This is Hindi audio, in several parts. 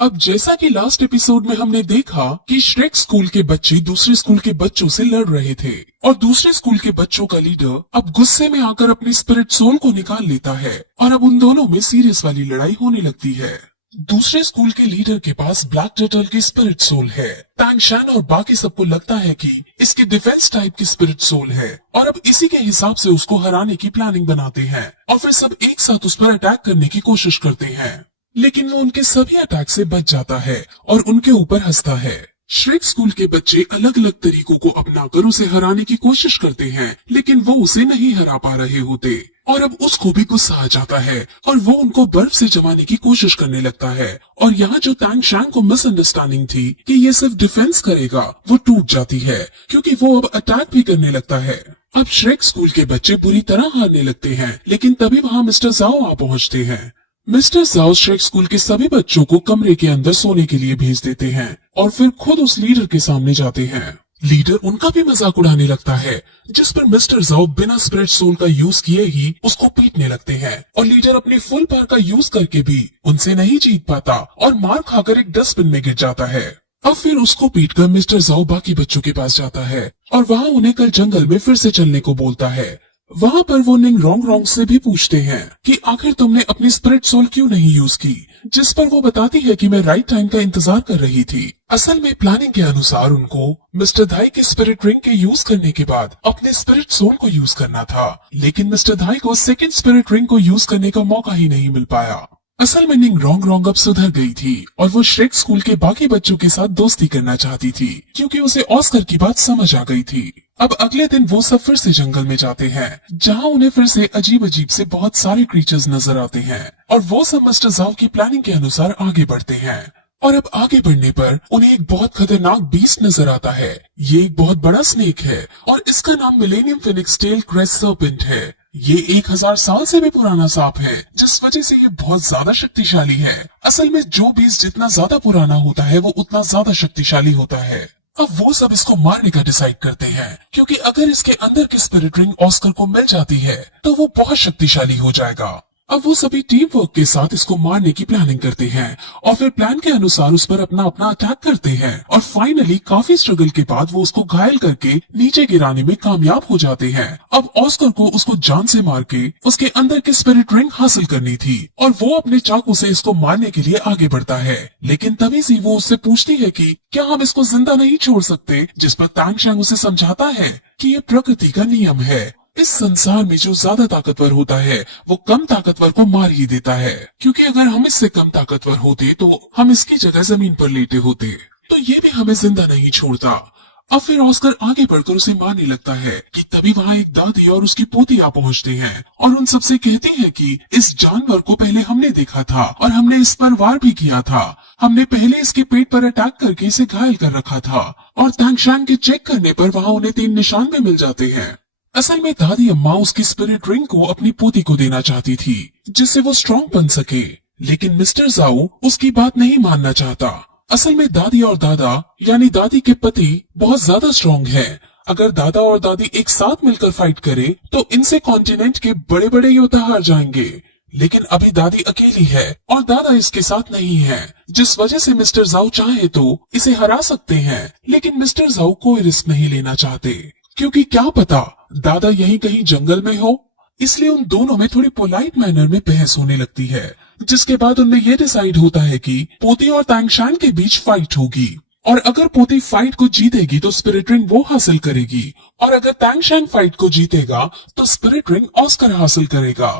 अब जैसा कि लास्ट एपिसोड में हमने देखा कि श्रेक स्कूल के बच्चे दूसरे स्कूल के बच्चों से लड़ रहे थे और दूसरे स्कूल के बच्चों का लीडर अब गुस्से में आकर अपनी स्पिरिट सोल को निकाल लेता है और अब उन दोनों में सीरियस वाली लड़ाई होने लगती है। दूसरे स्कूल के लीडर के पास ब्लैक टर्टल की स्पिरिट सोल है। टैंग शैन और बाकी सबको लगता है कि इसकी डिफेंस टाइप की स्पिरिट सोल है और अब इसी के हिसाब से उसको हराने की प्लानिंग बनाते हैं और फिर सब एक साथ उस पर अटैक करने की कोशिश करते हैं, लेकिन वो उनके सभी अटैक से बच जाता है और उनके ऊपर हंसता है। श्रेक स्कूल के बच्चे अलग अलग तरीकों को अपनाकर उसे हराने की कोशिश करते हैं, लेकिन वो उसे नहीं हरा पा रहे होते और अब उसको भी गुस्सा आ जाता है और वो उनको बर्फ से जमाने की कोशिश करने लगता है। और यहाँ जो टैंग शैंग को मिसअंडरस्टैंडिंग थी कि ये सिर्फ डिफेंस करेगा, वो टूट जाती है क्योंकि वो अब अटैक भी करने लगता है। अब श्रेक स्कूल के बच्चे पूरी तरह हारने लगते हैं, लेकिन तभी वहाँ मिस्टर जाओ आ पहुँचते हैं। मिस्टर जाओ श्रेक स्कूल के सभी बच्चों को कमरे के अंदर सोने के लिए भेज देते हैं और फिर खुद उस लीडर के सामने जाते हैं। लीडर उनका भी मजाक उड़ाने लगता है, जिस पर मिस्टर जाओ बिना स्पिरिट सोल का यूज किए ही उसको पीटने लगते हैं और लीडर अपनी फुल पावर का यूज करके भी उनसे नहीं जीत पाता और मार खाकर एक डस्टबिन में गिर जाता है। अब फिर उसको पीटकर मिस्टर जाओ बाकी बच्चों के पास जाता है और वहाँ उन्हें कल जंगल में फिर से चलने को बोलता है। वहाँ पर वो निंग रोंग से भी पूछते हैं कि आखिर तुमने अपनी स्पिरिट सोल क्यों नहीं यूज की, जिस पर वो बताती है कि मैं राइट टाइम का इंतजार कर रही थी। असल में प्लानिंग के अनुसार उनको मिस्टर धाई के स्पिरिट रिंग के यूज करने के बाद अपने स्पिरिट सोल को यूज करना था, लेकिन मिस्टर धाई को सेकंड स्पिरिट रिंग को यूज करने का मौका ही नहीं मिल पाया। असल में निंग रोंग अब सुधर गई थी और वो श्रेक स्कूल के बाकी बच्चों के साथ दोस्ती करना चाहती थी क्योंकि उसे ऑस्कर की बात समझ आ गई थी। अब अगले दिन वो सब फिर से जंगल में जाते हैं, जहाँ उन्हें फिर से अजीब अजीब से बहुत सारे क्रीचर्स नजर आते हैं और वो सब मिस्टर जाओ की प्लानिंग के अनुसार आगे बढ़ते हैं। और अब आगे बढ़ने पर उन्हें एक बहुत खतरनाक बीस्ट नजर आता है। ये एक बहुत बड़ा स्नेक है और इसका नाम millennium phoenix tail crest serpent है। ये 1000 साल से भी पुराना सांप है, जिस वजह से ये बहुत ज्यादा शक्तिशाली है। असल में जो बीस्ट जितना ज्यादा पुराना होता है वो उतना ज्यादा शक्तिशाली होता है। अब वो सब इसको मारने का डिसाइड करते हैं क्योंकि अगर इसके अंदर की स्पिरिट रिंग ऑस्कर को मिल जाती है तो वो बहुत शक्तिशाली हो जाएगा। अब वो सभी टीम वर्क के साथ इसको मारने की प्लानिंग करते हैं और फिर प्लान के अनुसार उस पर अपना अटैक करते हैं और फाइनली काफी स्ट्रगल के बाद वो उसको घायल करके नीचे गिराने में कामयाब हो जाते हैं। अब ऑस्कर को उसको जान से मार के उसके अंदर की स्पिरिट रिंग हासिल करनी थी और वो अपने चाकू से इसको मारने के लिए आगे बढ़ता है, लेकिन तभी से वो उससे पूछती है कि क्या हम इसको जिंदा नहीं छोड़ सकते, जिस पर टैंग शैंग उसे समझाता है कि ये प्रकृति का नियम है। इस संसार में जो ज्यादा ताकतवर होता है वो कम ताकतवर को मार ही देता है, क्योंकि अगर हम इससे कम ताकतवर होते तो हम इसकी जगह जमीन पर लेटे होते, तो ये भी हमें जिंदा नहीं छोड़ता। अब फिर ऑस्कर आगे बढ़कर उसे मारने लगता है कि तभी वहाँ एक दादी और उसकी पोती आ पहुँचते हैं और उन सबसे कहती है कि इस जानवर को पहले हमने देखा था और हमने इस पर वार भी किया था। हमने पहले इसके पेट पर अटैक करके इसे घायल कर रखा था और टैंग शैंग के चेक करने पर वहाँ उन्हें 3 निशान भी मिल जाते हैं। असल में दादी अम्मा उसकी स्पिरिट रिंग को अपनी पोती को देना चाहती थी जिससे वो स्ट्रॉन्ग बन सके, लेकिन मिस्टर जाओ उसकी बात नहीं मानना चाहता। असल में दादी और दादा यानी दादी के पति बहुत ज्यादा स्ट्रॉन्ग हैं। अगर दादा और दादी एक साथ मिलकर फाइट करे तो इनसे कॉन्टिनेंट के बड़े बड़े योद्धा हार जाएंगे, लेकिन अभी दादी अकेली है और दादा इसके साथ नहीं है, जिस वजह से मिस्टर जाओ चाहे तो इसे हरा सकते हैं, लेकिन मिस्टर जाओ कोई रिस्क नहीं लेना चाहते क्योंकि क्या पता दादा यहीं कहीं जंगल में हो। इसलिए उन दोनों में थोड़ी पोलाइट मैनर में बहस होने लगती है, जिसके बाद उनमें ये डिसाइड होता है कि पोती और टैंग शैंग के बीच फाइट होगी और अगर पोती फाइट को जीतेगी तो स्पिरिट रिंग वो हासिल करेगी और अगर टैंग शैंग फाइट को जीतेगा तो स्पिरिट रिंग ऑस्कर हासिल करेगा।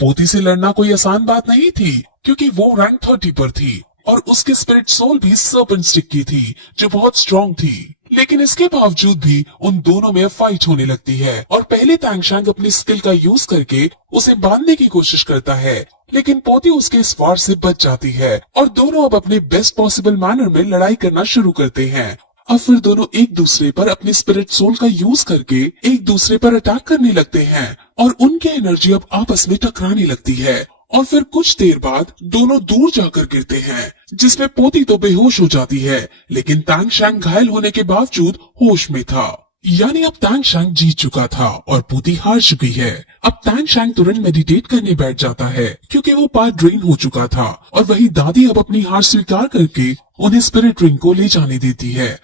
पोती से लड़ना कोई आसान बात नहीं थी क्योंकि वो रैंक 30 पर थी और उसकी स्पिरिट सोल भी सर्पेंट स्टिक की थी जो बहुत स्ट्रॉन्ग थी, लेकिन इसके बावजूद भी उन दोनों में फाइट होने लगती है और पहले टैंग शैंग अपनी स्किल का यूज करके उसे बांधने की कोशिश करता है, लेकिन पोती उसके इस वार से बच जाती है और दोनों अब अपने बेस्ट पॉसिबल मैनर में लड़ाई करना शुरू करते हैं। अब फिर दोनों एक दूसरे पर अपनी स्पिरिट सोल का यूज करके एक दूसरे पर अटैक करने लगते हैं और उनकी एनर्जी अब आपस में टकराने लगती है और फिर कुछ देर बाद दोनों दूर जाकर गिरते हैं, जिसमें पोती तो बेहोश हो जाती है, लेकिन टैंग शैंग घायल होने के बावजूद होश में था। यानी अब तैंग शैंग जीत चुका था और पूती हार चुकी है। अब तैंग शैंग तुरंत मेडिटेट करने बैठ जाता है क्योंकि वो पार्ट ड्रेन हो चुका था और वही दादी अब अपनी हार स्वीकार करके उन्हें स्पिरिट रिंग को ले जाने देती है।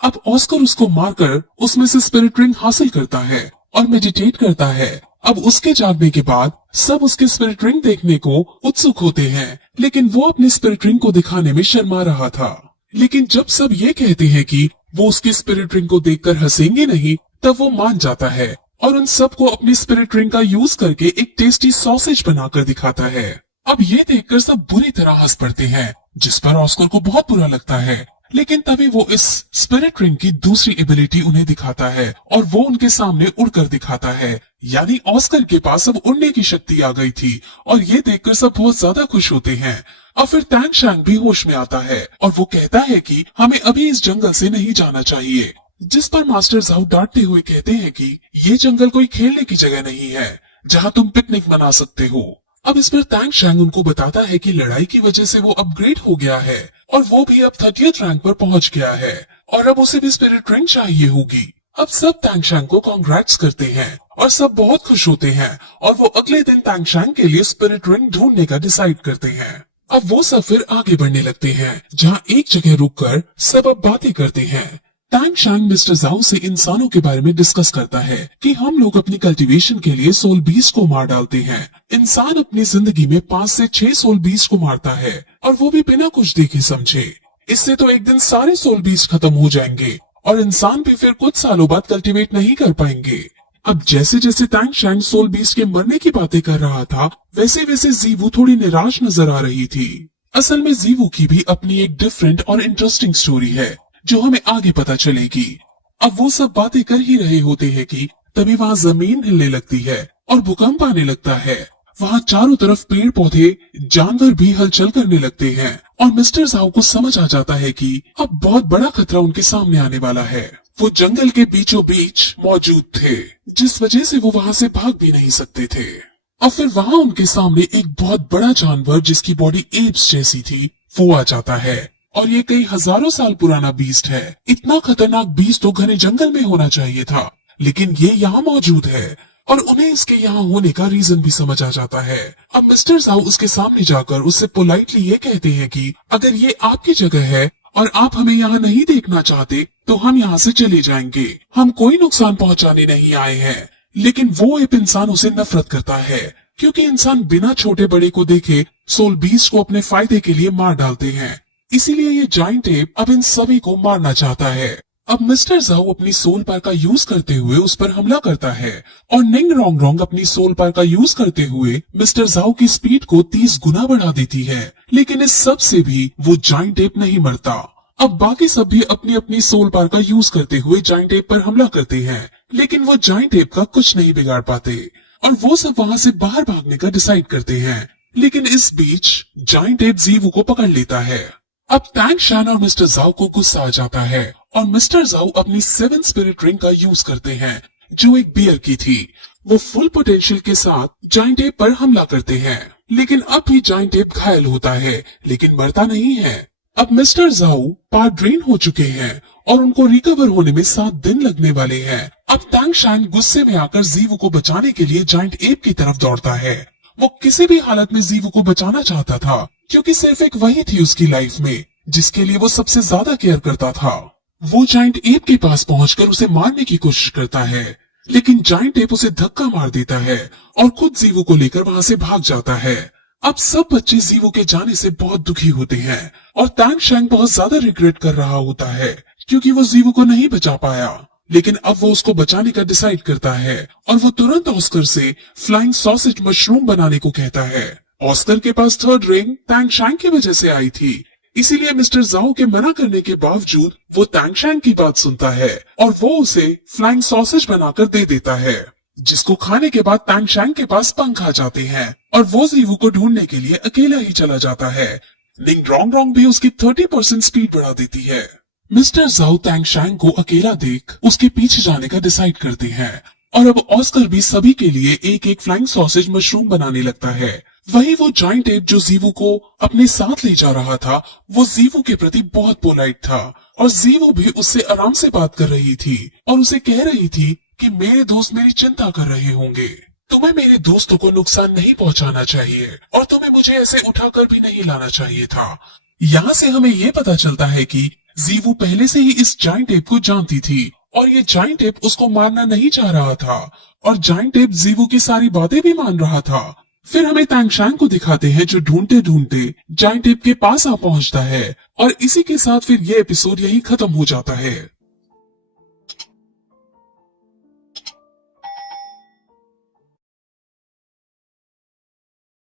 अब ऑस्कर उसको मारकर उसमें से स्पिरिट रिंग हासिल करता है और मेडिटेट करता है। अब उसके जागने के बाद सब उसके स्पिरिट रिंग देखने को उत्सुक होते हैं, लेकिन वो अपने स्पिरिट रिंग को दिखाने में शर्मा रहा था। लेकिन जब सब ये कहते हैं कि वो उसकी स्पिरिट रिंग को देखकर हंसेंगे नहीं, तब वो मान जाता है और उन सबको अपनी स्पिरिट रिंग का यूज करके एक टेस्टी सॉसेज बनाकर दिखाता है। अब ये देखकर सब बुरी तरह हंस पड़ते हैं, जिस पर ऑस्कर को बहुत बुरा लगता है। लेकिन तभी वो इस स्पिरिट रिंग की दूसरी एबिलिटी उन्हें दिखाता है और वो उनके सामने उड़कर दिखाता है। यानी ऑस्कर के पास अब उड़ने की शक्ति आ गई थी और ये देखकर सब बहुत ज्यादा खुश होते हैं। और फिर तैंग शैंग भी होश में आता है और वो कहता है कि हमें अभी इस जंगल से नहीं जाना चाहिए, जिस पर मास्टर जाओ डांटते हुए कहते हैं कि ये जंगल कोई खेलने की जगह नहीं है जहाँ तुम पिकनिक मना सकते हो। अब इस पर तैंग शैंग उनको बताता है कि लड़ाई की वजह से वो अपग्रेड हो गया है और वो भी अब 30th रैंक पर पहुंच गया है और अब उसे भी स्पिरिट रिंग चाहिए होगी। अब सब तैंग शैंग को कांग्रेट्स करते हैं और सब बहुत खुश होते हैं और वो अगले दिन तैंग शैंग के लिए स्पिरिट रिंग ढूंढने का डिसाइड करते हैं। अब वो सब फिर आगे बढ़ने लगते हैं, जहाँ एक जगह रुककर सब अब बातें करते हैं। तैंग शैंग मिस्टर जाओ से इंसानों के बारे में डिस्कस करता है कि हम लोग अपनी कल्टीवेशन के लिए सोल बीस्ट को मार डालते हैं। इंसान अपनी जिंदगी में 5 से 6 सोल बीस्ट को मारता है और वो भी बिना कुछ देखे समझे। इससे तो एक दिन सारे सोल बीस्ट खत्म हो जाएंगे और इंसान भी फिर कुछ सालों बाद कल्टीवेट नहीं कर पाएंगे। अब जैसे जैसे तैंग शैंग सोल बीस्ट के मरने की बातें कर रहा था, वैसे वैसे जीवू थोड़ी निराश नजर आ रही थी। असल में जीवू की भी अपनी एक डिफरेंट और इंटरेस्टिंग स्टोरी है जो हमें आगे पता चलेगी। अब वो सब बातें कर ही रहे होते हैं कि तभी वहाँ जमीन हिलने लगती है और भूकंप आने लगता है। वहाँ चारों तरफ पेड़ पौधे जानवर भी हलचल करने लगते हैं और मिस्टर जाओ को समझ आ जाता है कि अब बहुत बड़ा खतरा उनके सामने आने वाला है। वो जंगल के बीचों बीच मौजूद थे, जिस वजह से वो वहाँ से भाग भी नहीं सकते थे। और फिर वहाँ उनके सामने एक बहुत बड़ा जानवर जिसकी बॉडी एप्स जैसी थी वो आ जाता है और ये कई हजारों साल पुराना बीस्ट है। इतना खतरनाक बीस्ट तो घने जंगल में होना चाहिए था, लेकिन ये यहाँ मौजूद है और उन्हें इसके यहाँ होने का रीजन भी समझ आ जाता है। अब मिस्टर जाओ उसके सामने जाकर उससे पोलाइटली ये कहते हैं कि अगर ये आपकी जगह है और आप हमें यहाँ नहीं देखना चाहते तो हम यहाँ से चले जाएंगे। हम कोई नुकसान पहुँचाने नहीं आए हैं। लेकिन वो एक इंसान उसे नफरत करता है क्योंकि इंसान बिना छोटे बड़े को देखे सोल बीस्ट को अपने फायदे के लिए मार डालते हैं। इसीलिए ये जाइंट एप अब इन सभी को मारना चाहता है। अब मिस्टर जाओ अपनी सोल पावर का यूज करते हुए उस पर हमला करता है और निंग रोंग रोंग अपनी सोल पावर का यूज करते हुए मिस्टर जाओ की स्पीड को 30 गुना बढ़ा देती है। लेकिन इस सब से भी वो जाइंट एप नहीं मरता। अब बाकी सब भी अपनी अपनी सोल पावर का यूज करते हुए जाइंट एप पर हमला करते हैं, लेकिन वो जाइंट एप का कुछ नहीं बिगाड़ पाते और वो सब वहाँ से बाहर भागने का डिसाइड करते हैं। लेकिन इस बीच जाइंट एप जीवू को पकड़ लेता है। अब तैंग शैंग और मिस्टर जाओ को गुस्सा आ जाता है और मिस्टर जाओ अपनी 7 स्पिरिट रिंग का यूज करते हैं जो एक बियर की थी। वो फुल पोटेंशियल के साथ जाइंट एप पर हमला करते हैं, लेकिन अब भी जाइंट एप घायल होता है लेकिन मरता नहीं है। अब मिस्टर जाओ पार्ट ड्रेन हो चुके हैं और उनको रिकवर होने में 7 दिन लगने वाले हैं। अब तैंग शैंग गुस्से में आकर जीवू को बचाने के लिए जाइंट एप की तरफ दौड़ता है। वो किसी भी हालत में जीवू को बचाना चाहता था क्योंकि सिर्फ एक वही थी उसकी लाइफ में जिसके लिए वो सबसे ज्यादा केयर करता था। वो जाइंट एप के पास पहुंचकर उसे मारने की कोशिश करता है, लेकिन जाइंट एप उसे धक्का मार देता है और खुद जीवू को लेकर वहां से भाग जाता है। अब सब बच्चे जीवू के जाने से बहुत दुखी होते हैं और तैंग शैंग बहुत ज्यादा रिग्रेट कर रहा होता है क्योंकि वो जीवू को नहीं बचा पाया। लेकिन अब वो उसको बचाने का डिसाइड करता है और वो तुरंत ऑस्कर से फ्लाइंग सॉसेज मशरूम बनाने को कहता है। ऑस्कर के पास 3rd रिंग तैंग शैंग की वजह से आई थी, इसीलिए मिस्टर जाओ के मना करने के बावजूद वो तैंग शैंग की बात सुनता है और वो उसे फ्लाइंग सॉसेज बनाकर दे देता है, जिसको खाने के बाद तैंग शैंग के पास पंख आ जाते हैं और वो जीवू को ढूंढने के लिए अकेला ही चला जाता है। निंग रोंग रोंग भी उसकी 30% स्पीड बढ़ा देती है। मिस्टर जाओ तैंग शैंग को अकेला देख उसके पीछे जाने का डिसाइड करते हैं और अब ऑस्कर भी सभी के लिए एक एक फ्लाइंग सॉसेज मशरूम बनाने लगता है। वही वो जाइंट एप जो जीवू को अपने साथ ले जा रहा था, वो जीवू के प्रति बहुत पोलाइट था और जीवू भी उससे आराम से बात कर रही थी और उसे कह रही थी कि मेरे दोस्त मेरी चिंता कर रहे होंगे। तुम्हें मेरे दोस्तों को नुकसान नहीं पहुंचाना चाहिए और तुम्हें मुझे ऐसे उठाकर भी नहीं लाना चाहिए था। यहाँ से हमें ये पता चलता है कि जीवू पहले से ही इस जाइंट एप को जानती थी और ये जाइंट एप उसको मारना नहीं चाह रहा था और जाइंट एप जीवू की सारी बातें भी मान रहा था। फिर हमें तैंगशांग को दिखाते हैं जो ढूंढते ढूंढते जाइंट एप के पास आ पहुंचता है और इसी के साथ फिर ये एपिसोड यही खत्म हो जाता है।